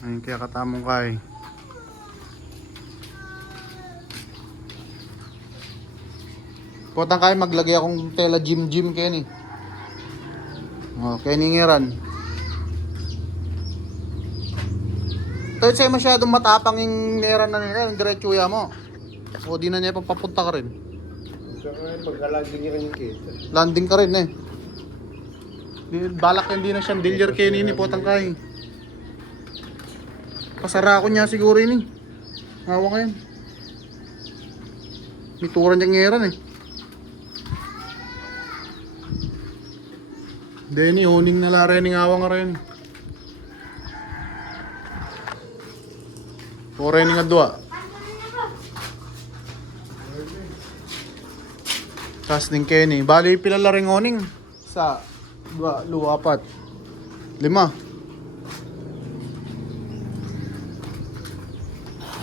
Ayun kaya katamong kay. Potang kay maglagay akong tela gym Kenny. Oh, Kenny ngiran. Ito sa'yo masyadong matapang yung nera na nila, yung diretsuya mo. O di na niya papunta ka rin. Pagkalanding niya kanyang kita. Landing ka rin eh. Balak hindi na siyang dilyer Kenny ni potang kay. Pasara ko niya siguro yun eh. Hawa ngayon. Mituran niyang ngeran eh. Denny, huning na lare ni ngawang nga rin. Ore ni nga dua. Tas ning Kenny. Bali pila la ring oning sa 2, 4, 5.